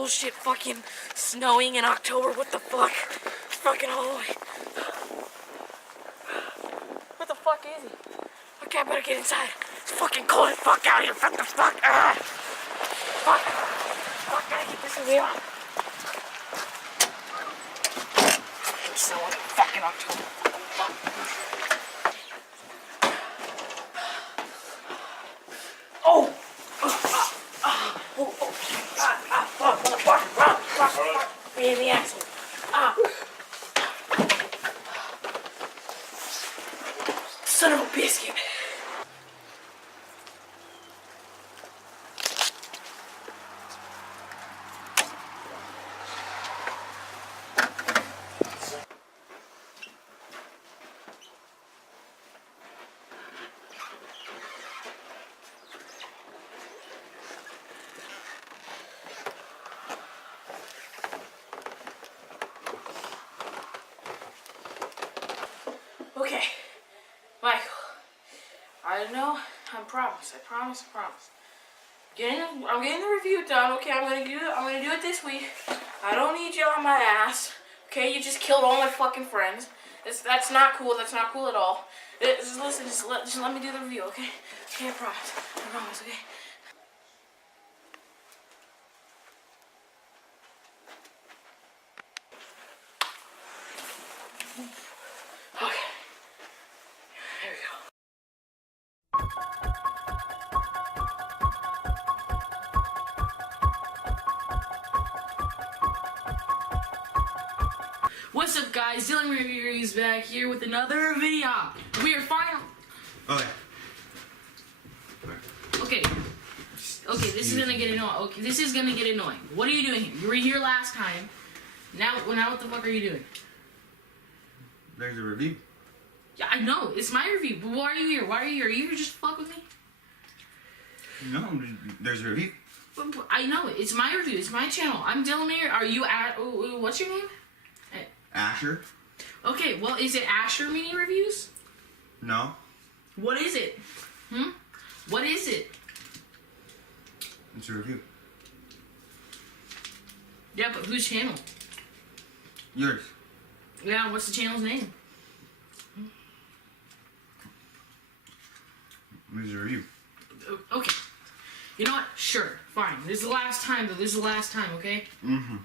bullshit fucking snowing in October. What the fuck? It's fucking Halloween. What the fuck is it? Okay, I better get inside. It's fucking cold as fuck out here. What the fuck? Fuck. Fuck, gotta get this away on. Snow in fucking October. Fuck. Oh! Me in the asshole. Son of a biscuit. Okay, Michael, I know, I promise. I'm getting the review done, okay, I'm gonna do it this week. I don't need you on my ass, okay, you just killed all my fucking friends. That's not cool at all. Just let me do the review, okay? Okay, I promise, okay? Okay. There we go. What's up, guys? Dylan Reviews back here with another video. We are final. Okay. Okay, this is gonna get annoying. Okay, this is gonna get annoying. What are you doing here? You were here last time. Now what the fuck are you doing? There's a review. Yeah, I know. It's my review. But why are you here? Are you here just to fuck with me? No, there's a review. I know it. It's my review. It's my channel. I'm Dylan Mayer. Are you at... what's your name? Asher? Okay, well, is it Asher Mini Reviews? No. What is it? What is it? It's a review. Yeah, but whose channel? Yours. Yeah, what's the channel's name? It's a review. Okay. You know what? Sure. Fine. This is the last time, though. This is the last time, okay? Mm-hmm.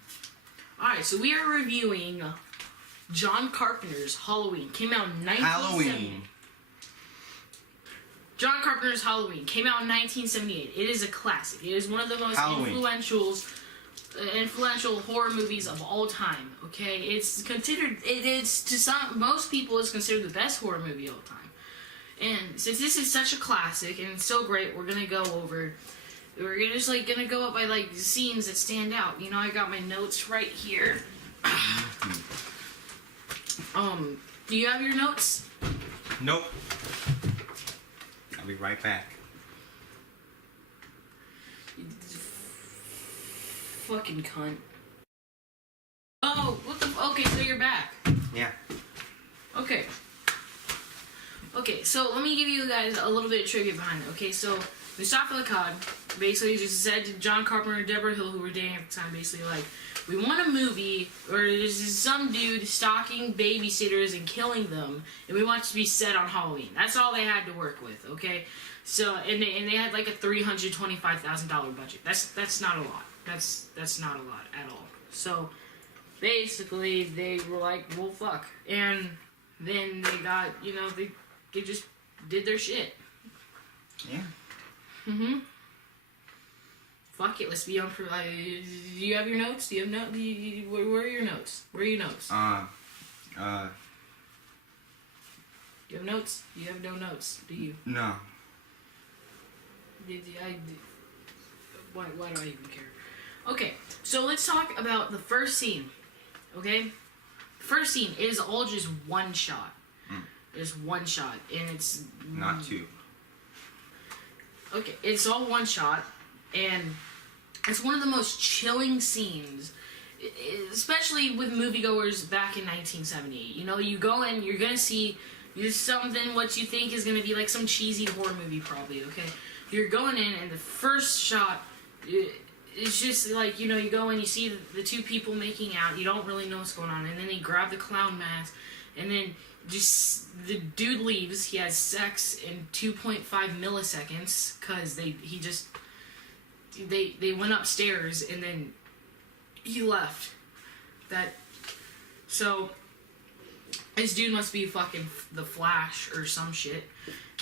Alright, so we are reviewing John Carpenter's Halloween. Came out in 1978. Halloween. John Carpenter's Halloween came out in 1978. It is a classic. It is one of the most influential horror movies of all time. Okay, it's considered. It is to most people it's considered the best horror movie of all time. And since this is such a classic and it's so great, we're gonna go over. We're gonna go up by like scenes that stand out. You know, I got my notes right here. Do you have your notes? Nope. I'll be right back. Fucking cunt. Oh, what the... Okay, so you're back. Yeah. Okay. Okay, so let me give you guys a little bit of trivia behind it. Okay, so Mustafa Akkad basically just said to John Carpenter and Deborah Hill, who were dating at the time, basically like, we want a movie where there's some dude stalking babysitters and killing them, and we want it to be set on Halloween. That's all they had to work with, okay? So, and they had like a $325,000 budget. That's not a lot. That's not a lot at all. So, basically, they were like, well, fuck. And then they got, you know, they just did their shit. Yeah. Fuck it, let's be on. Do you have your notes? Do you have where are your notes? Where are your notes? You have notes? You have no notes, do you? No. Why do I even care? Okay, so let's talk about the first scene. Okay? First scene is all just one shot. It's one shot, and it's... Not two. Okay, it's all one shot, and it's one of the most chilling scenes, especially with moviegoers back in 1978. You know, you go in, you're gonna see something what you think is gonna be like some cheesy horror movie, probably. Okay, you're going in, and the first shot it's just like, you know, you go and you see the two people making out, you don't really know what's going on, and then they grab the clown mask, and then just the dude leaves. He has sex in 2.5 milliseconds because they went upstairs and then he left. So this dude must be fucking the Flash or some shit.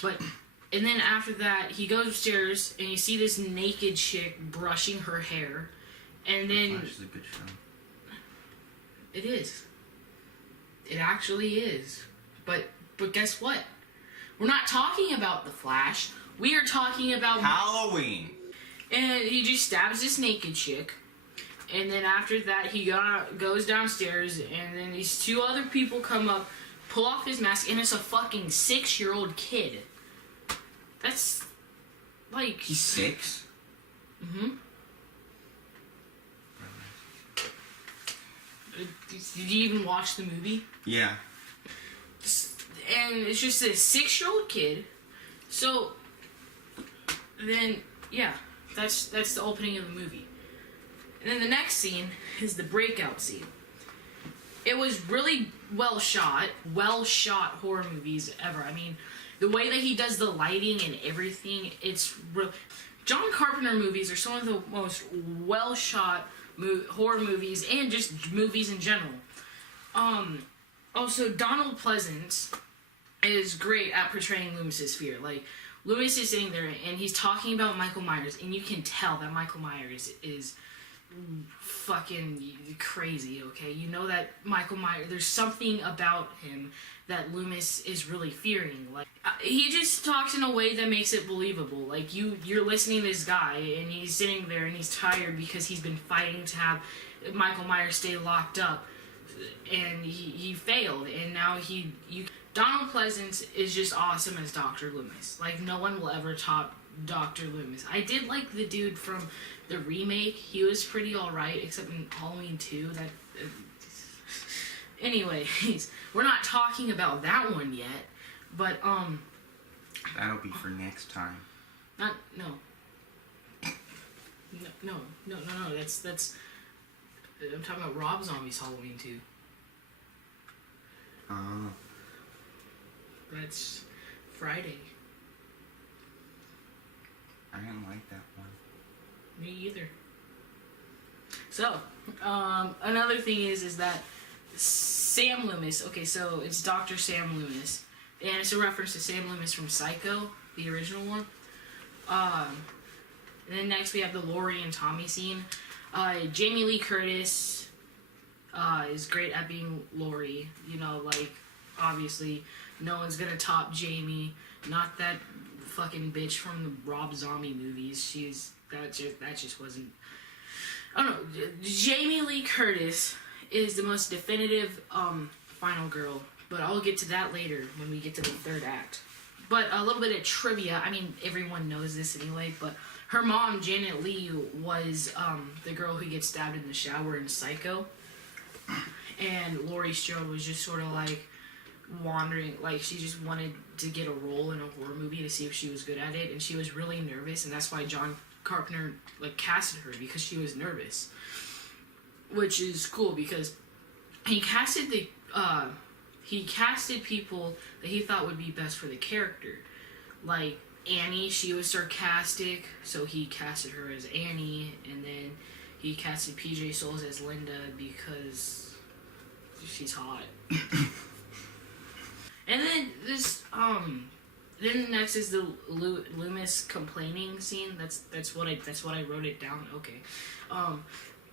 And then after that, he goes upstairs and you see this naked chick brushing her hair, and then Flash is a good show. It is. It actually is. But guess what? We're not talking about the Flash. We are talking about Halloween. And he just stabs this naked chick. And then after that, he goes downstairs, and then these two other people come up, pull off his mask, and it's a fucking 6-year-old kid. That's like... He's 6? Mm-hmm. Did you even watch the movie? Yeah. And it's just this 6-year-old kid. So then, yeah, that's the opening of the movie. And then the next scene is the breakout scene. It was really well shot horror movies ever. I mean, the way that he does the lighting and everything, it's real. John Carpenter movies are some of the most well shot horror movies, and just movies in general. Also, Donald Pleasance is great at portraying Loomis's fear. Like, Loomis is sitting there and he's talking about Michael Myers, and you can tell that Michael Myers is fucking crazy, okay? You know that Michael Myers, there's something about him that Loomis is really fearing. Like, he just talks in a way that makes it believable. Like, you're listening to this guy, and he's sitting there, and he's tired because he's been fighting to have Michael Myers stay locked up, and he failed, and now Donald Pleasance is just awesome as Dr. Loomis. Like, no one will ever top Dr. Loomis. I did like the dude from the remake. He was pretty alright, except in Halloween 2. Anyways, we're not talking about that one yet, but, That'll be for next time. No, that's, I'm talking about Rob Zombie's Halloween 2. That's Friday. I didn't like that one. Me either. So, another thing is that Sam Loomis, okay, so it's Dr. Sam Loomis, and it's a reference to Sam Loomis from Psycho, the original one. And then next we have the Laurie and Tommy scene. Jamie Lee Curtis is great at being Laurie. You know, like, obviously, no one's gonna top Jamie. Not that fucking bitch from the Rob Zombie movies. That just wasn't... I don't know. Jamie Lee Curtis is the most definitive final girl, but I'll get to that later when we get to the third act. But a little bit of trivia. I mean, everyone knows this anyway, but her mom, Janet Leigh, was the girl who gets stabbed in the shower in Psycho. And Laurie Strode was just sort of like wandering, like she just wanted to get a role in a horror movie to see if she was good at it, and she was really nervous, and that's why John Carpenter like casted her, because she was nervous, which is cool because he casted people that he thought would be best for the character. Like Annie, she was sarcastic, so he casted her as Annie, and then he casted PJ Souls as Linda because she's hot. And then then next is the Loomis complaining scene. That's what I wrote it down. Okay,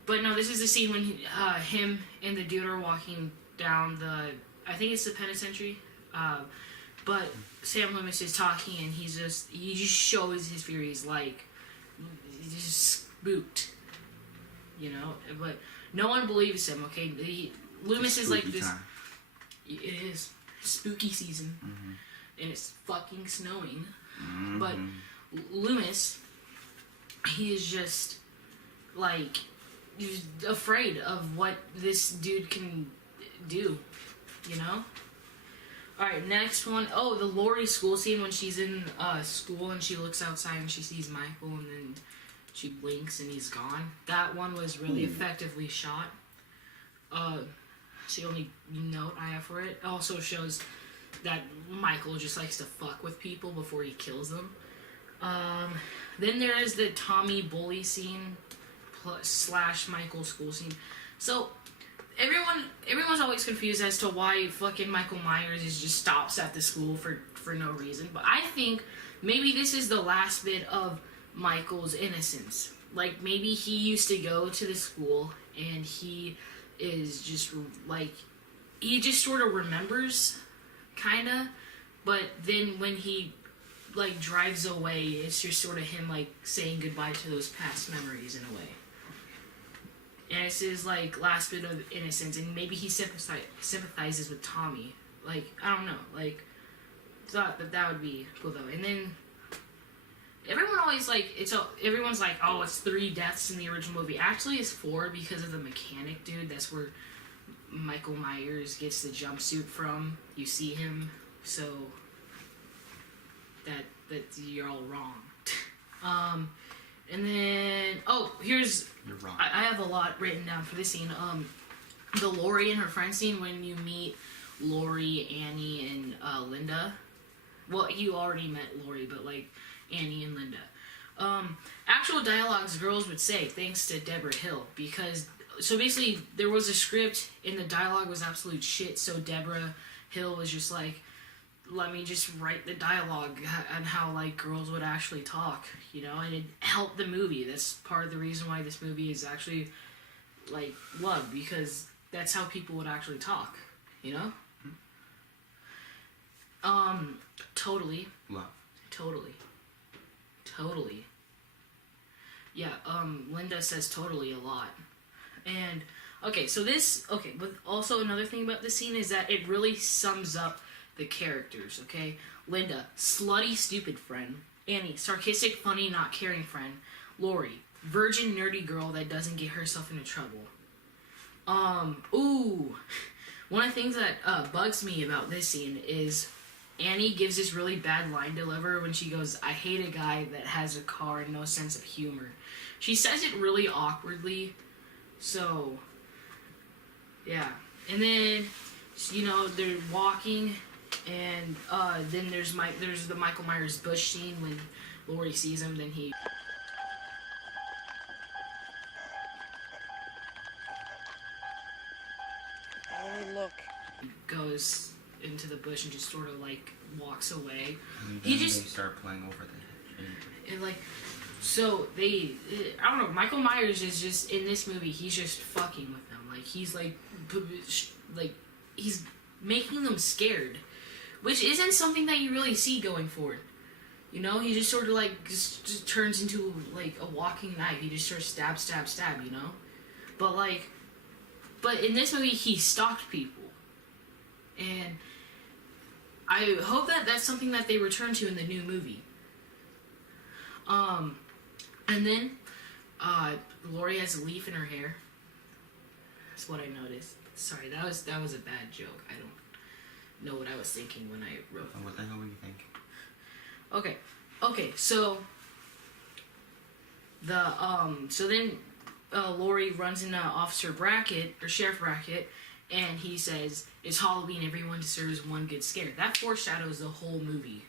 but no, this is the scene when him and the dude are walking down I think it's the penitentiary. But Sam Loomis is talking, and he just shows his fear. He's like, he's just spooked, you know. But no one believes him. Okay, Loomis is like this. Time. It is spooky season, and it's fucking snowing. But Loomis, he is just like he's afraid of what this dude can do, you know. Alright, next one. Oh, the Laurie school scene when she's in school and she looks outside and she sees Michael, and then she blinks and he's gone. That one was really effectively shot. It's the only note I have for it. It also shows that Michael just likes to fuck with people before he kills them. Then there is the Tommy bully scene / Michael school scene. So everyone's always confused as to why fucking Michael Myers just stops at the school for no reason. But I think maybe this is the last bit of Michael's innocence. Like, maybe he used to go to the school and he is just like, he just sort of remembers, kinda, but then when he like drives away, it's just sort of him like saying goodbye to those past memories in a way. And it's his like last bit of innocence, and maybe he sympathizes with Tommy. Like, I don't know, like, thought that would be cool though. And then everyone always like, everyone's like, oh, it's 3 deaths in the original movie. Actually, it's 4 because of the mechanic dude. That's where Michael Myers gets the jumpsuit from. You see him, so that you're all wrong. And then, You're wrong. I have a lot written down for this scene. The Lori and her friend scene, when you meet Lori, Annie, and Linda. Well, you already met Lori, but like Annie and Linda. Actual dialogues girls would say, thanks to Deborah Hill, because so basically there was a script and the dialogue was absolute shit. So Deborah Hill was just like, let me just write the dialogue and how like girls would actually talk, you know, and it helped the movie. That's part of the reason why this movie is actually like loved, because that's how people would actually talk, you know. Totally. Love. Totally. Yeah, Linda says totally a lot. And, but also another thing about this scene is that it really sums up the characters, okay? Linda, slutty, stupid friend. Annie, sarcastic, funny, not caring friend. Lori, virgin, nerdy girl that doesn't get herself into trouble. One of the things that bugs me about this scene is Annie gives this really bad line deliver when she goes, I hate a guy that has a car and no sense of humor. She says it really awkwardly, so, yeah. And then, you know, they're walking, and then there's the Michael Myers bush scene when Lori sees him, then he... Oh, look. Goes into the bush and just sort of like walks away. And He then just they start playing over the and like, so they, I don't know, Michael Myers is just in this movie, he's just fucking with them. Like, he's like he's making them scared, which isn't something that you really see going forward. You know, he just sort of like just turns into like a walking knife. He just sort of stab, you know. But in this movie, he stalked people. And I hope that that's something that they return to in the new movie. And then, Lori has a leaf in her hair. That's what I noticed. Sorry, that was a bad joke. I don't know what I was thinking when I wrote. What the hell were you thinking? Okay, so then Lori runs into Officer Brackett, or Sheriff Brackett, and he says, it's Halloween, everyone deserves one good scare. That foreshadows the whole movie,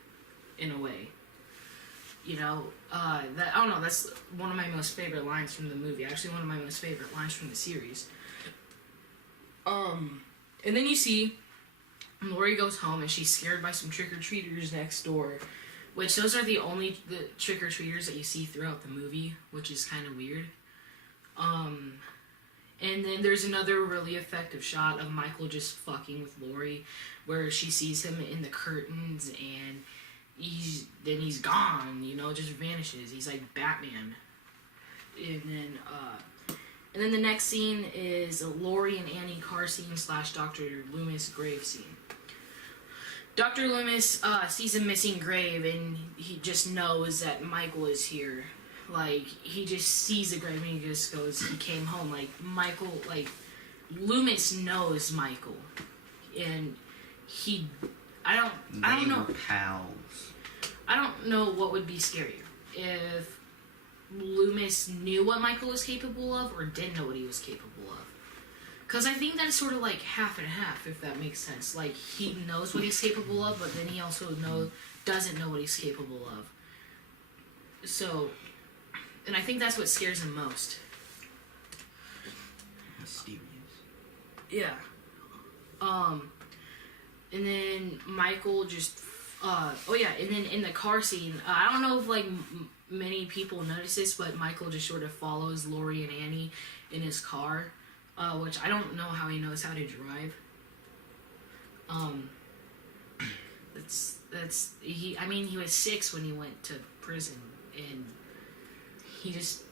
in a way. You know, I don't know, that's one of my most favorite lines from the movie. Actually, one of my most favorite lines from the series. And then you see Lori goes home and she's scared by some trick-or-treaters next door. Which, those are the only trick-or-treaters that you see throughout the movie, which is kind of weird. And then there's another really effective shot of Michael just fucking with Lori, where she sees him in the curtains and he's gone, you know, just vanishes. He's like Batman. And then the next scene is a Lori and Annie car scene / Dr. Loomis grave scene. Dr. Loomis sees a missing grave and he just knows that Michael is here. Like, he just sees the grave and he just goes, he came home. Like, Michael, like, Loomis knows Michael. And I don't know. They were pals. I don't know what would be scarier. If Loomis knew what Michael was capable of or didn't know what he was capable of. Because I think that's sort of like half and half, if that makes sense. Like, he knows what he's capable of, but then he also doesn't know what he's capable of. So, and I think that's what scares him most. Mysterious. Yeah. And then Michael just, and then in the car scene, I don't know if, like, many people notice this, but Michael just sort of follows Laurie and Annie in his car, which I don't know how he knows how to drive. He was 6 when he went to prison, and he just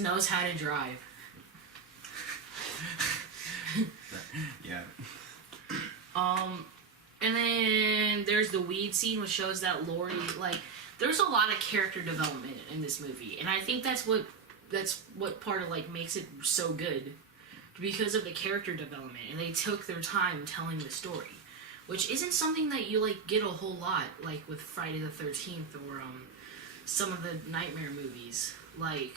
knows how to drive. Yeah. And then there's the weed scene, which shows that Laurie, like, there's a lot of character development in this movie, and I think that's what part of, like, makes it so good, because of the character development, and they took their time telling the story, which isn't something that you, like, get a whole lot, like, with Friday the 13th or some of the Nightmare movies. Like,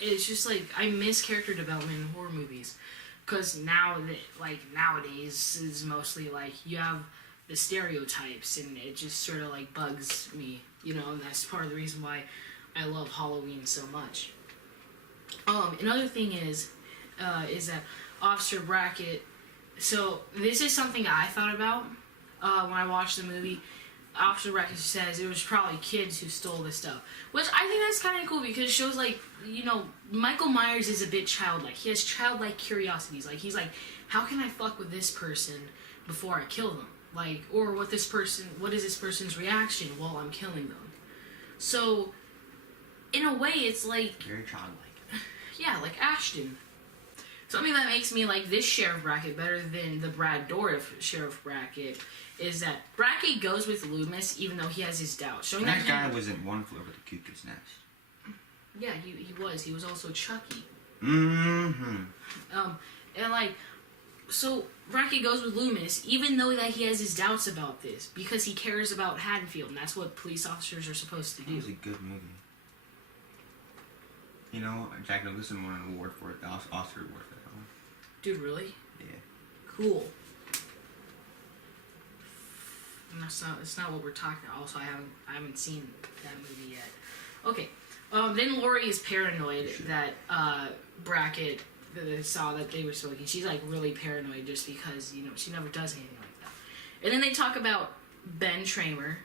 it's just, like, I miss character development in horror movies. Because nowadays is mostly, like, you have the stereotypes, and it just sort of, like, bugs me, you know, and that's part of the reason why I love Halloween so much. Another thing is that Officer Brackett, so this is something I thought about when I watched the movie. Officer Brackett says it was probably kids who stole this stuff, which I think that's kind of cool, because it shows, like, you know, Michael Myers is a bit childlike. He has childlike curiosities. Like, he's like, how can I fuck with this person before I kill them? Like, or what is this person's reaction while I'm killing them? So, in a way, it's like, very childlike. Yeah, like Ashton. Something that makes me like this Sheriff Brackett better than the Brad Dourif Sheriff Brackett is that Brackett goes with Loomis even though he has his doubts. Showing that guy was in One Flew Over the Cuckoo's Nest. Yeah, he was. He was also Chucky. Mm-hmm. And like, so Brackett goes with Loomis even though that he has his doubts about this because he cares about Haddonfield, and that's what police officers are supposed to do. It was a good movie. You know, Jack Nicholson won an award for it, the Oscar award for that one. Dude, really? Yeah. Cool. And that's not what we're talking about. Also, I haven't seen that movie yet. Okay. Then Laurie is paranoid that Brackett saw that they were smoking. She's like really paranoid just because, you know, she never does anything like that. And then they talk about Ben Tramer.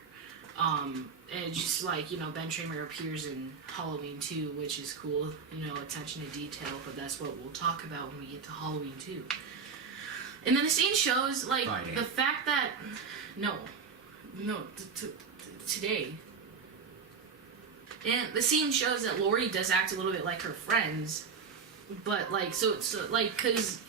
And just like, you know, Ben Tramer appears in Halloween 2, which is cool, you know, attention to detail, but that's what we'll talk about when we get to Halloween 2. And then the scene shows, like, the fact that, today. And the scene shows that Laurie does act a little bit like her friends, but, like, so like, because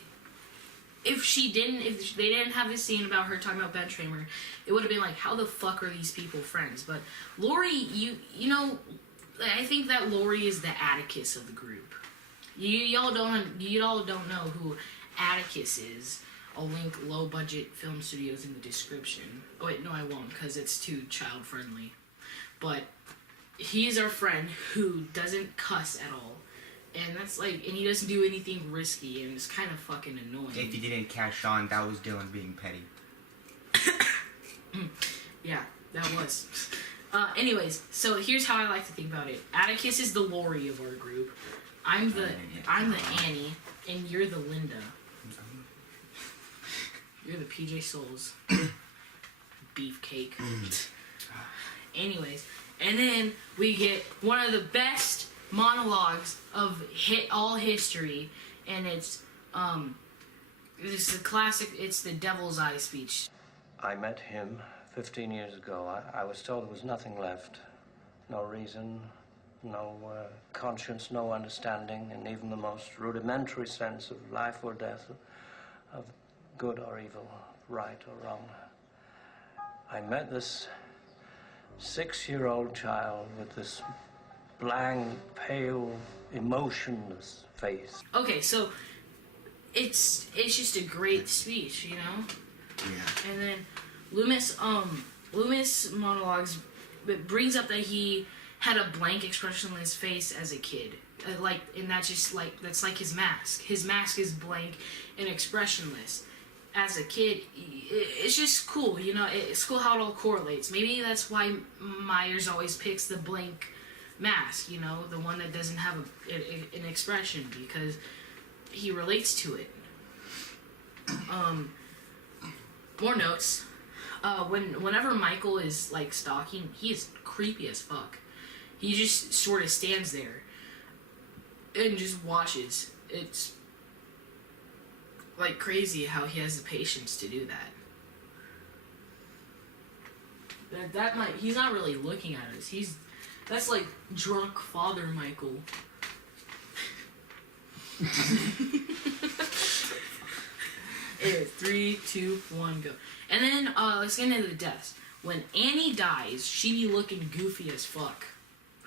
if they didn't have this scene about her talking about Ben Tramer, it would have been like, how the fuck are these people friends? But Laurie, you know, I think that Laurie is the Atticus of the group. Y'all don't know who Atticus is. I'll link low budget film studios in the description. Oh wait, no I won't, because it's too child friendly. But he is our friend who doesn't cuss at all. And that's like, and he doesn't do anything risky, and it's kind of fucking annoying. If you didn't catch on, that was Dylan being petty. Yeah, that was. Anyways, so here's how I like to think about it. Atticus is the Laurie of our group. I'm the Annie, and you're the Linda. You're the PJ Souls. Beefcake. Anyways, and then we get one of the best monologues of all history, and it's the classic. It's the Devil's Eye speech. I met him 15 years ago. I was told there was nothing left, no reason, no conscience, no understanding, and even the most rudimentary sense of life or death, of good or evil, right or wrong. I met this 6-year-old child with this blank, pale, emotionless face. Okay, so it's just a great speech, you know? Yeah. And then Loomis monologues, it brings up that he had a blank, expressionless face as a kid. And that's like his mask. His mask is blank and expressionless. As a kid, it's just cool, you know. It's cool how it all correlates. Maybe that's why Myers always picks the blank mask, you know, the one that doesn't have an expression, because he relates to it. More notes. Whenever Michael is like stalking, he is creepy as fuck. He just sort of stands there and just watches. It's like crazy how he has the patience to do that. He's not really looking at us. That's like drunk father Michael. Anyway, 3, 2, 1, go. And then let's get into the deaths. When Annie dies, she be looking goofy as fuck.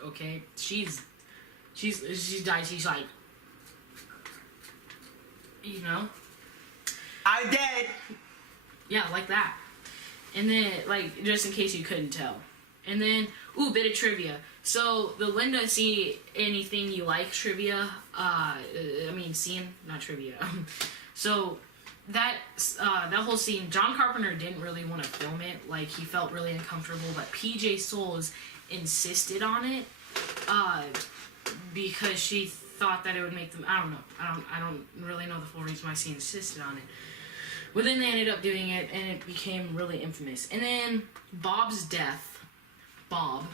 Okay, she dies. She's like, you know, I'm dead. yeah, like that. And then, like, just in case you couldn't tell. And then, bit of trivia. So the Linda see anything you like trivia. Scene, not trivia. So that whole scene, John Carpenter didn't really want to film it. Like, he felt really uncomfortable, but PJ Souls insisted on it because she thought that it would make them. I don't know. I don't really know the full reason why she insisted on it. But then they ended up doing it, and it became really infamous. And then Bob's death, Bobbert.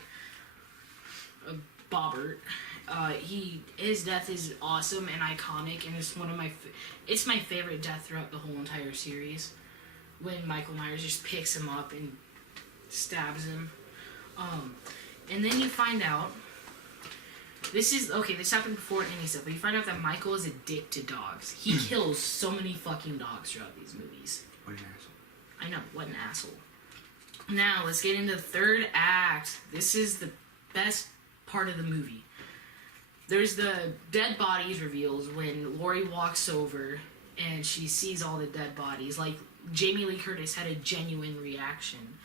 His death is awesome and iconic, and it's my favorite death throughout the whole entire series. When Michael Myers just picks him up and stabs him, and then you find out this happened before any stuff, but you find out that Michael is a dick to dogs. He kills so many fucking dogs throughout these movies. What an asshole. I know, what an asshole. Now let's get into the third act. This is the best part of the movie. There's the dead bodies reveals when Laurie walks over and she sees all the dead bodies. Like, Jamie Lee Curtis had a genuine reaction.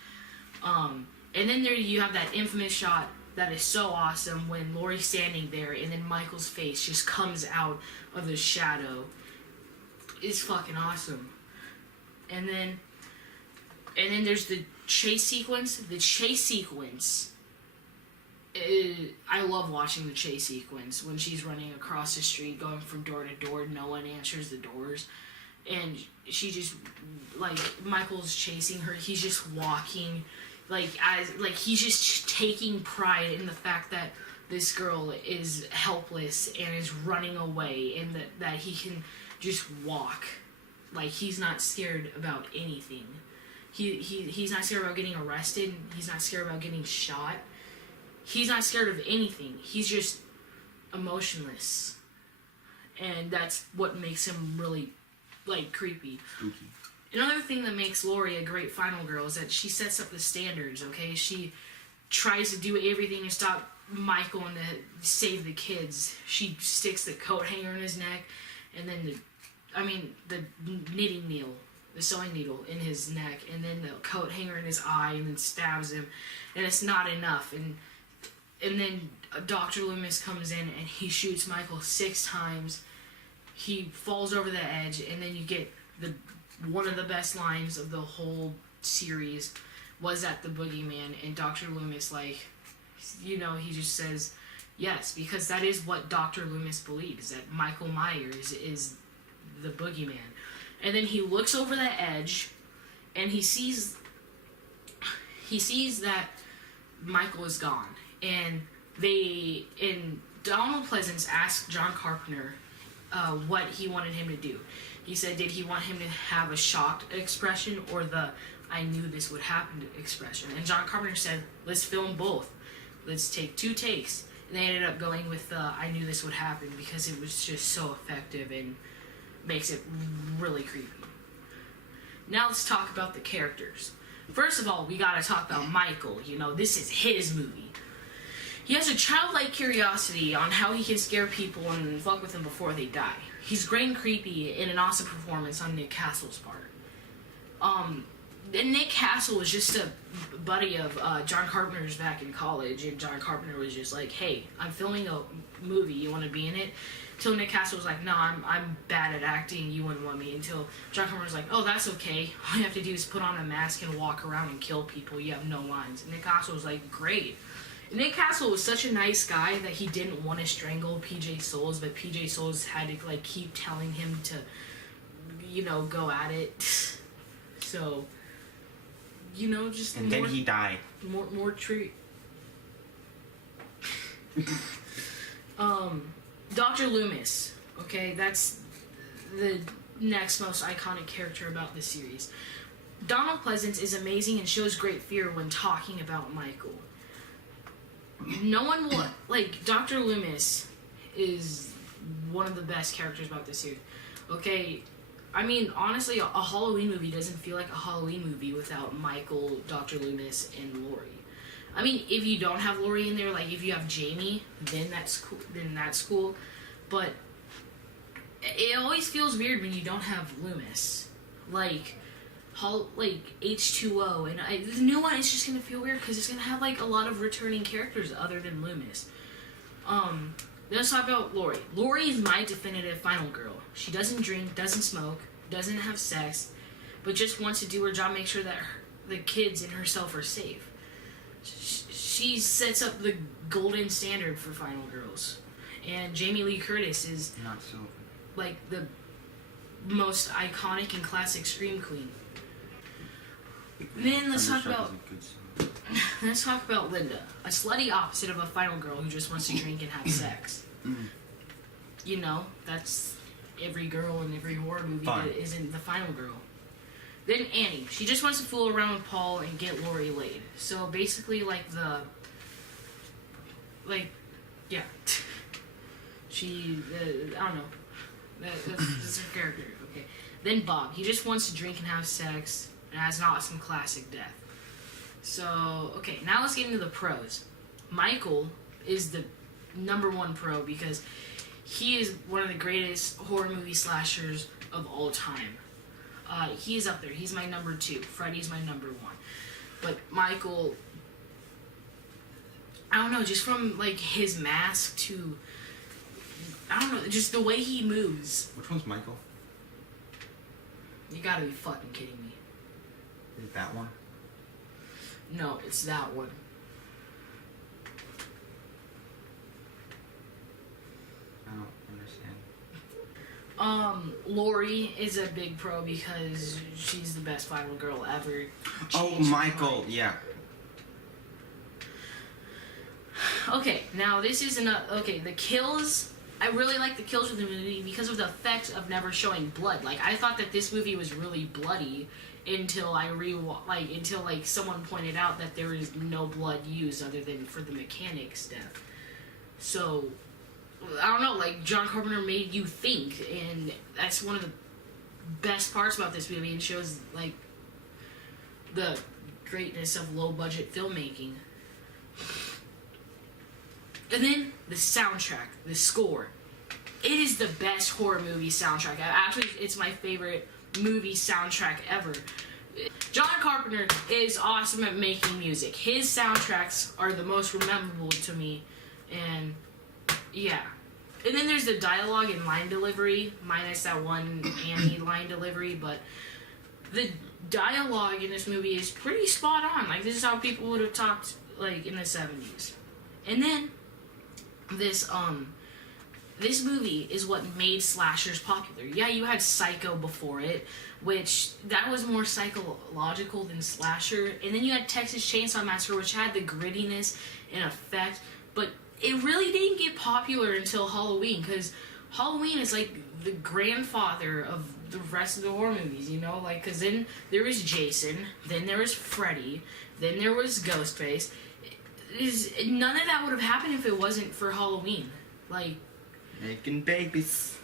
And then there you have that infamous shot that is so awesome when Laurie's standing there and then Michael's face just comes out of the shadow. It's fucking awesome. And then there's the chase sequence. The chase sequence, I love watching the chase sequence when she's running across the street, going from door to door. No one answers the doors, and she just, like, Michael's chasing her. He's just walking, he's just taking pride in the fact that this girl is helpless and is running away, and that he can just walk. Like, he's not scared about anything. He's not scared about getting arrested. He's not scared about getting shot. He's not scared of anything. He's just emotionless. And that's what makes him really, like, creepy. Spooky. Another thing that makes Laurie a great final girl is that she sets up the standards, okay? She tries to do everything to stop Michael and to save the kids. She sticks the coat hanger in his neck, and then the knitting needle, the sewing needle in his neck, and then the coat hanger in his eye, and then stabs him. And it's not enough. And then Dr. Loomis comes in and he shoots Michael 6 times. He falls over the edge, and then you get one of the best lines of the whole series was at the boogeyman, and Dr. Loomis, like, you know, he just says yes, because that is what Dr. Loomis believes, that Michael Myers is the boogeyman. And then he looks over the edge, and he sees that Michael is gone. And Donald Pleasance asked John Carpenter what he wanted him to do. He said, did he want him to have a shocked expression or the I knew this would happen expression? And John Carpenter said, let's film both. Let's take 2 takes. And they ended up going with the I knew this would happen because it was just so effective and makes it really creepy. Now let's talk about the characters. First of all, we gotta talk about Michael. You know, this is his movie. He has a childlike curiosity on how he can scare people and fuck with them before they die. He's great and creepy in an awesome performance on Nick Castle's part. And Nick Castle was just a buddy of John Carpenter's back in college, and John Carpenter was just like, "Hey, I'm filming a movie. You want to be in it?" Till Nick Castle was like, "No, I'm bad at acting. You wouldn't want me." Until John Carpenter was like, "Oh, that's okay. All you have to do is put on a mask and walk around and kill people. You have no lines." And Nick Castle was like, "Great." And Nick Castle was such a nice guy that he didn't want to strangle PJ Souls, but PJ Souls had to like keep telling him to, go at it. So, just And then he died. More treat. Dr. Loomis. Okay, that's the next most iconic character about this series. Donald Pleasance is amazing and shows great fear when talking about Michael. No one will, Dr. Loomis is one of the best characters about this series. Okay, I mean, honestly, a Halloween movie doesn't feel like a Halloween movie without Michael, Dr. Loomis, and Laurie. I mean, if you don't have Laurie in there, if you have Jamie, then that's cool. But it always feels weird when you don't have Loomis. H2O, and the new one is just gonna feel weird because it's gonna have a lot of returning characters other than Loomis. Let's talk about Laurie. Laurie is my definitive final girl. She doesn't drink, doesn't smoke, doesn't have sex, but just wants to do her job, make sure that the kids and herself are safe. She sets up the golden standard for final girls, and Jamie Lee Curtis is not so the most iconic and classic scream queen. Then let's talk about Linda, a slutty opposite of a final girl who just wants to drink and have sex. That's every girl in every horror movie that isn't the final girl. Then Annie, she just wants to fool around with Paul and get Laurie laid. So basically, she, I don't know. That's her character. Okay. Then Bob, he just wants to drink and have sex and has an awesome classic death. So, okay, now let's get into the pros. Michael is the number one pro because he is one of the greatest horror movie slashers of all time. He is up there. He's my number 2. Freddy's my number 1. But Michael, I don't know, just from his mask to, I don't know, just the way he moves. Which one's Michael? You gotta be fucking kidding me. Is it that one? No, it's that one. I don't understand. Laurie is a big pro because she's the best final girl ever. Oh, Michael, yeah. Okay, now this is the kills. I really like the kills of the movie because of the effect of never showing blood. I thought that this movie was really bloody until until someone pointed out that there is no blood used other than for the mechanic's death. So, I don't know, John Carpenter made you think, and that's one of the best parts about this movie, and shows, the greatness of low-budget filmmaking. And then, the soundtrack, the score. It is the best horror movie soundtrack. Actually, it's my favorite movie soundtrack ever. John Carpenter is awesome at making music. His soundtracks are the most memorable to me, and yeah. And then there's the dialogue and line delivery, minus that one Annie line delivery, but the dialogue in this movie is pretty spot on. This is how people would have talked, in the 70s. And then, this movie is what made slashers popular. Yeah, you had Psycho before it, which that was more psychological than slasher. And then you had Texas Chainsaw Massacre, which had the grittiness and effect, but it really didn't get popular until Halloween, because Halloween is the grandfather of the rest of the horror movies, because then there was Jason, then there was Freddy, then there was Ghostface. None of that would have happened if it wasn't for Halloween. Making babies.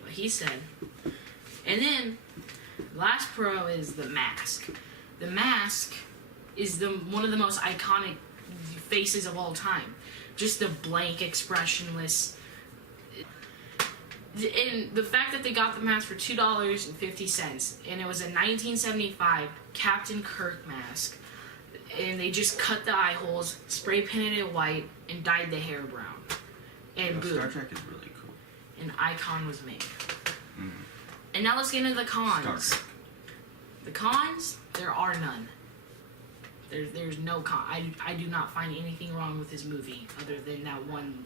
What he said. And then, last pro is The Mask. The Mask is one of the most iconic faces of all time. Just the blank, expressionless. And the fact that they got the mask for $2.50, and it was a 1975 Captain Kirk mask, and they just cut the eye holes, spray painted it white, and dyed the hair brown. And boom. Star Trek is really cool. An icon was made. And now let's get into the cons. Star Trek. The cons, there are none. There's no con. I do not find anything wrong with this movie other than that one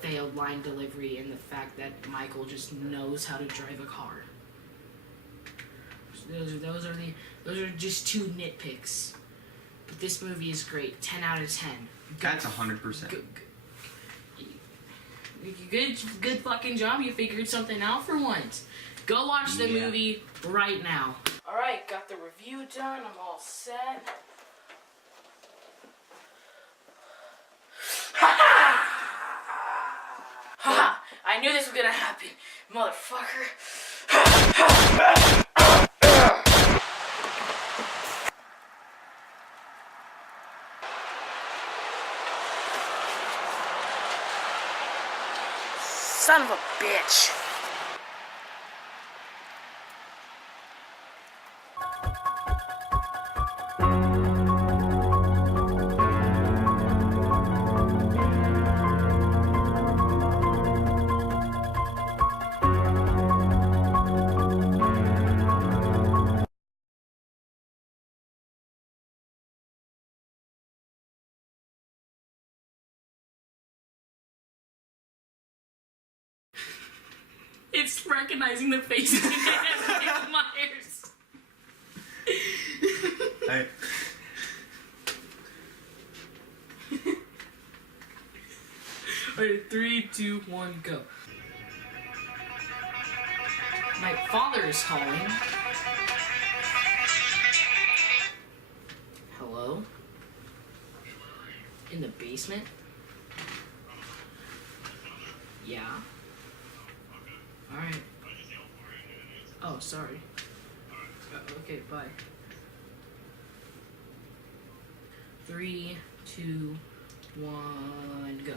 failed line delivery and the fact that Michael just knows how to drive a car. Those are just two nitpicks. But this movie is great. 10 out of 10. That's 100%. Good fucking job. You figured something out for once. Go watch the movie right now. Alright, got the review done. I'm all set. Ha! I knew this was gonna happen, motherfucker. Son of a bitch. It's recognizing the faces in Michael Myers. Hey. Alright, 3, 2, 1, go. My father is calling. Hello? In the basement? Yeah. Alright. Oh, sorry. Okay, bye. 3, 2, 1, go.